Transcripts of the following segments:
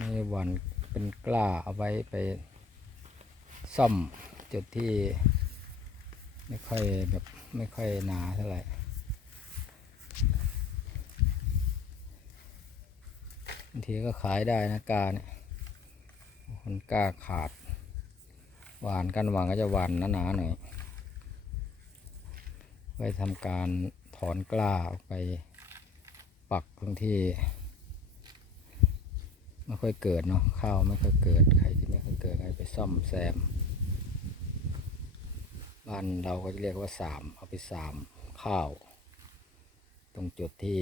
นี่หวานเป็นกล้าเอาไว้ไปซ่อมจุดที่ไม่ค่อยแบบไม่ค่อยหนาเท่าไหร่บางทีก็ขายได้นะกาเนี่ยคนกล้าขาด หวานกันหวานก็จะหวานหนาๆหน่อย ไว้ทำการถอนกล้าออกไปปักตรงที่ ไม่ค่อยเกิดเนาะข้าวไม่ค่อยเกิดใครที่ไม่ค่อยเกิดใครไปซ่อมแซมบ้านเราก็จะเรียกว่าสามเอาไปสามข้าว ตรงจุดที่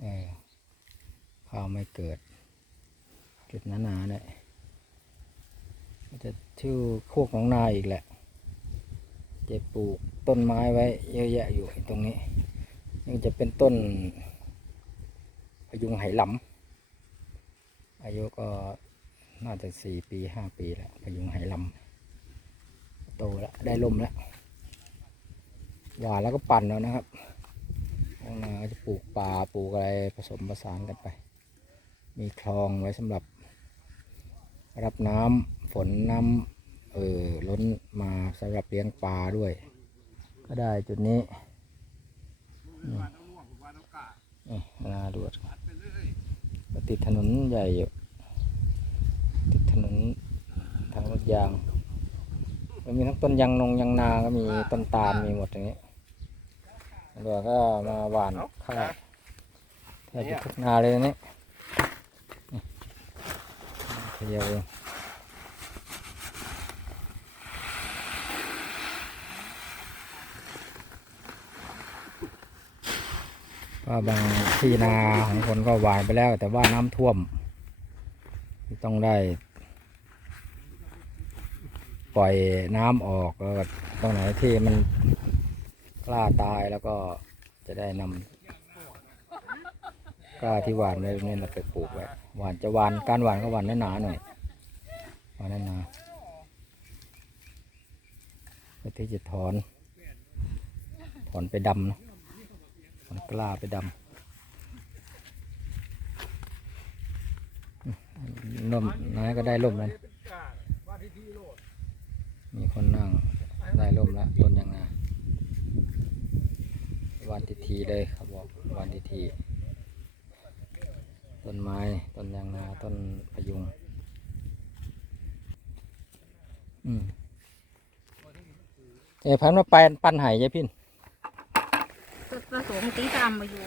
เออข้าวไม่เกิด จุดหนาๆเนี่ยก็จะชื่อโคกของนาอีกแหละจะปลูกต้นไม้ไว้เยอะแยะอยู่ตรงนี้นี่จะเป็นต้น พยุงไหหลำอายุก็น่าจะสี่ปีห้าปีแล้วพยุงไหหลำโตแล้วได้ลมแล้วหวานแล้วก็ปั่นแล้วนะครับข้างหน้าก็จะปลูกป่าปลูกอะไรผสมผสานกันไป มีคลองไว้สำหรับ รับน้ำฝนน้ำเออล้นมาสำหรับเลี้ยงปลาด้วย ก็ได้จุดนี้ นี่นาดวดก็ติดถนนใหญ่อยู่ ติดถนนทางรถยางก็มีทั้งต้นยางนงยางนา ก็มีต้นตาลมีหมดอย่างนี้ตำรวจก็มาหว่านข้าวแทบจะทุกนาเลยนะนี่นี่ทีเดียวเอง ก็บางที่นาของคนก็หวานไปแล้ว แต่ว่าน้ำท่วม ต้องได้ ปล่อยน้ำออกแล้วตรงไหนที่มันกล้าตายแล้วก็จะได้นำกล้าที่หวานไว้นี่เราไปปลูกไว้หวานจะหวานการหวานก็หวานหนาๆหน่อยหวานหนาๆเพื่อที่จะถอน ถอนไปดำนะ มันกล้าไปดำล่มน้อยก็ได้ล่มแล้วมีคนนั่งได้ล่มแล้วต้นยังนาวันทีทีเลยเขาบบอกวันทีทีต้นไม้ต้นยางนาต้นพยุงอืมเจ้พันมาไปปันไห้ยายพิน ตีตามมาอยู่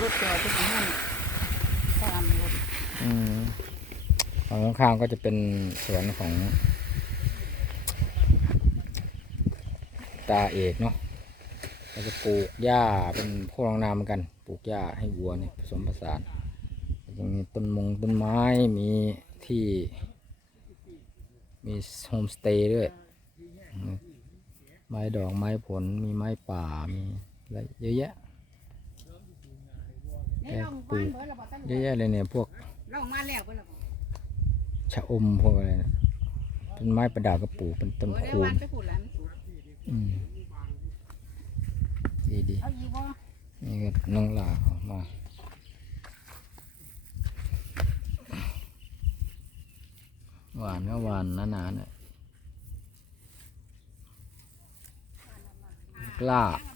รถจอดที่ของนั่นตามรถอืมฝั่งข้างๆก็จะเป็นสวนของ ตาเอกเนาะเราจะปลูกหญ้าเป็นพวกรองนาเหมือนกัน ปลูกหญ้าให้วัวเนี่ยผสมผสานยังมีต้นมงต้นไม้มีที่ มีโฮมสเตย์ด้วย ไม้ดอกไม้ผลมีไม้ป่ามีอะไรเยอะแยะนี่ลองปลูบ้านกเบิดแล้วบ่ตั้งเยอะแยะเลยเนี่ยพวกลองมาแล้วเบิดแล้วบ่ชะอมพวกอะไรนะต้นไม้ประดับก็ปลูกเป็นต้นโคนไปพูดแล้วมันสุกอืมดีดีเอาอีบ่นี่ก็น้องหลาเขามาหวานก็หวานหนาๆเนี่ย ล้าเอา